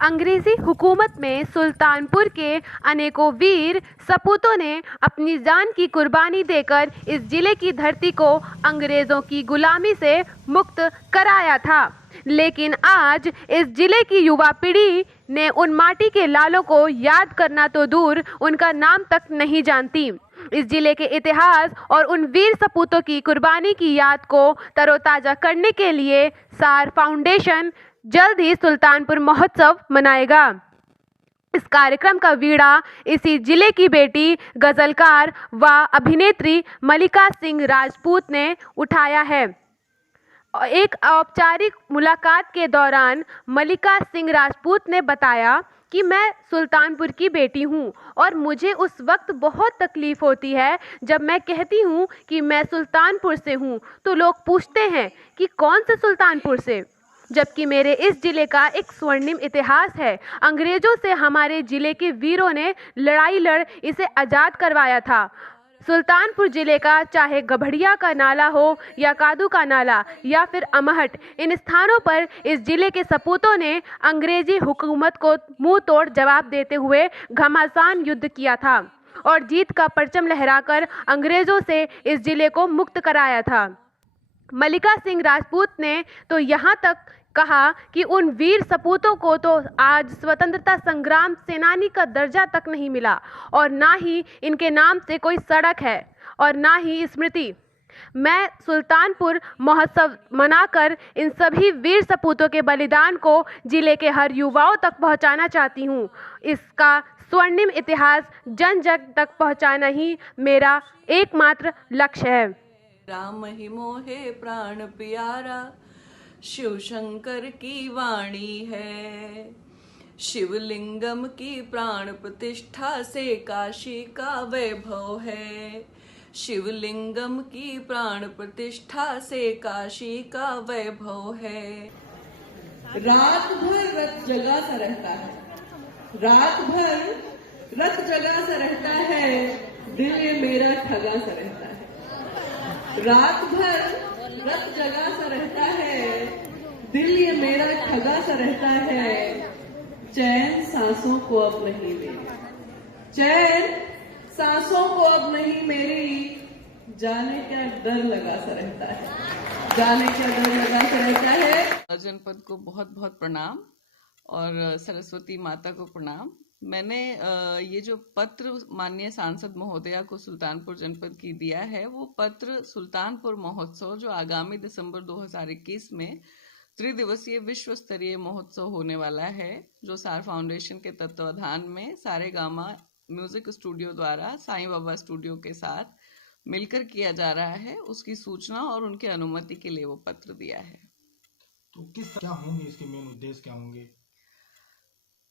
अंग्रेजी हुकूमत में सुल्तानपुर के अनेकों वीर सपूतों ने अपनी जान की कुर्बानी देकर इस जिले की धरती को अंग्रेज़ों की गुलामी से मुक्त कराया था। लेकिन आज इस जिले की युवा पीढ़ी ने उन माटी के लालों को याद करना तो दूर, उनका नाम तक नहीं जानती। इस जिले के इतिहास और उन वीर सपूतों की कुर्बानी की याद को तरोताज़ा करने के लिए सार फाउंडेशन जल्द ही सुल्तानपुर महोत्सव मनाएगा। इस कार्यक्रम का बीड़ा इसी जिले की बेटी गजलकार व अभिनेत्री मल्लिका सिंह राजपूत ने उठाया है। एक औपचारिक मुलाकात के दौरान मल्लिका सिंह राजपूत ने बताया कि मैं सुल्तानपुर की बेटी हूं और मुझे उस वक्त बहुत तकलीफ़ होती है जब मैं कहती हूं कि मैं सुल्तानपुर से हूं, तो लोग पूछते हैं कि कौन से सुल्तानपुर से, जबकि मेरे इस ज़िले का एक स्वर्णिम इतिहास है। अंग्रेज़ों से हमारे ज़िले के वीरों ने लड़ाई लड़ इसे आज़ाद करवाया था। सुल्तानपुर ज़िले का चाहे गभड़िया का नाला हो या कादू का नाला या फिर अमहट, इन स्थानों पर इस ज़िले के सपूतों ने अंग्रेज़ी हुकूमत को मुंह तोड़ जवाब देते हुए घमासान युद्ध किया था और जीत का परचम लहराकर अंग्रेज़ों से इस ज़िले को मुक्त कराया था। मल्लिका सिंह राजपूत ने तो यहाँ तक कहा कि उन वीर सपूतों को तो आज स्वतंत्रता संग्राम सेनानी का दर्जा तक नहीं मिला और ना ही इनके नाम से कोई सड़क है और ना ही स्मृति। मैं सुल्तानपुर महोत्सव मनाकर इन सभी वीर सपूतों के बलिदान को जिले के हर युवाओं तक पहुंचाना चाहती हूं। इसका स्वर्णिम इतिहास जन जन तक पहुंचाना ही मेरा एकमात्र लक्ष्य है। राम ही मोहे प्राण प्यारा, शिव शंकर की वाणी है। शिवलिंगम की प्राण प्रतिष्ठा से काशी का वैभव है। शिवलिंगम की प्राण प्रतिष्ठा से काशी का वैभव है। रात भर रथ जगा सा रहता है, रात भर रथ जगा सा रहता है, दिल ये मेरा ठगा सा रहता है। रात भर रत जगा सा रहता है, दिल ये मेरा ठगा सा रहता है। चैन सांसों को अब नहीं मेरी, चैन सांसों को अब नहीं मेरी, जाने क्या डर लगा सा रहता है, जाने क्या डर लगा सा रहता है। जनपद को बहुत बहुत प्रणाम और सरस्वती माता को प्रणाम। मैंने ये जो पत्र माननीय सांसद महोदया को सुल्तानपुर जनपद की दिया है, वो पत्र सुल्तानपुर महोत्सव जो आगामी दिसंबर 2021 में त्रिदिवसीय विश्व स्तरीय महोत्सव होने वाला है, जो सार फाउंडेशन के तत्वाधान में सारेगामा म्यूजिक स्टूडियो द्वारा साईं बाबा स्टूडियो के साथ मिलकर किया जा रहा है, उसकी सूचना और उनके अनुमति के लिए वो पत्र दिया है। तो क्या होंगे इसके मेन उद्देश्य, क्या होंगे?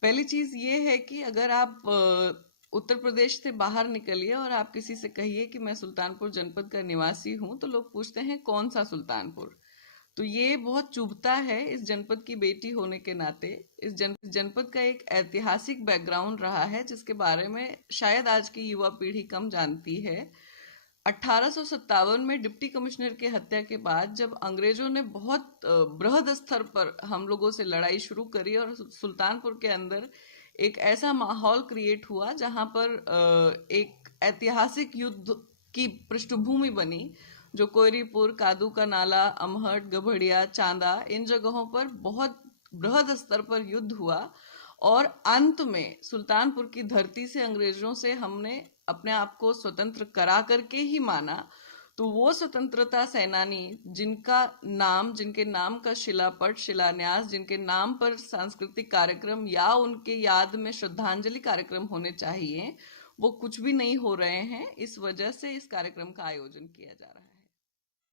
पहली चीज ये है कि अगर आप उत्तर प्रदेश से बाहर निकलिए और आप किसी से कहिए कि मैं सुल्तानपुर जनपद का निवासी हूं, तो लोग पूछते हैं कौन सा सुल्तानपुर। तो ये बहुत चुभता है इस जनपद की बेटी होने के नाते। इस जनपद का एक ऐतिहासिक बैकग्राउंड रहा है जिसके बारे में शायद आज की युवा पीढ़ी कम जानती है। 1857 में डिप्टी कमिश्नर की हत्या के बाद जब अंग्रेजों ने बहुत बृहद स्तर पर हम लोगों से लड़ाई शुरू करी और सुल्तानपुर के अंदर एक ऐसा माहौल क्रिएट हुआ जहां पर एक ऐतिहासिक युद्ध की पृष्ठभूमि बनी, जो कोयरीपुर, कादू का नाला, अमहट, गभड़िया, चांदा, इन जगहों पर बहुत बृहद स्तर पर युद्ध हुआ और अंत में सुल्तानपुर की धरती से अंग्रेजों से हमने अपने आप को स्वतंत्र करा करके ही माना। तो वो स्वतंत्रता सेनानी जिनके नाम का शिलापट, शिलान्यास, जिनके नाम पर सांस्कृतिक कार्यक्रम या उनके याद में श्रद्धांजलि कार्यक्रम होने चाहिए, वो कुछ भी नहीं हो रहे हैं। इस वजह से इस कार्यक्रम का आयोजन किया जा रहा है।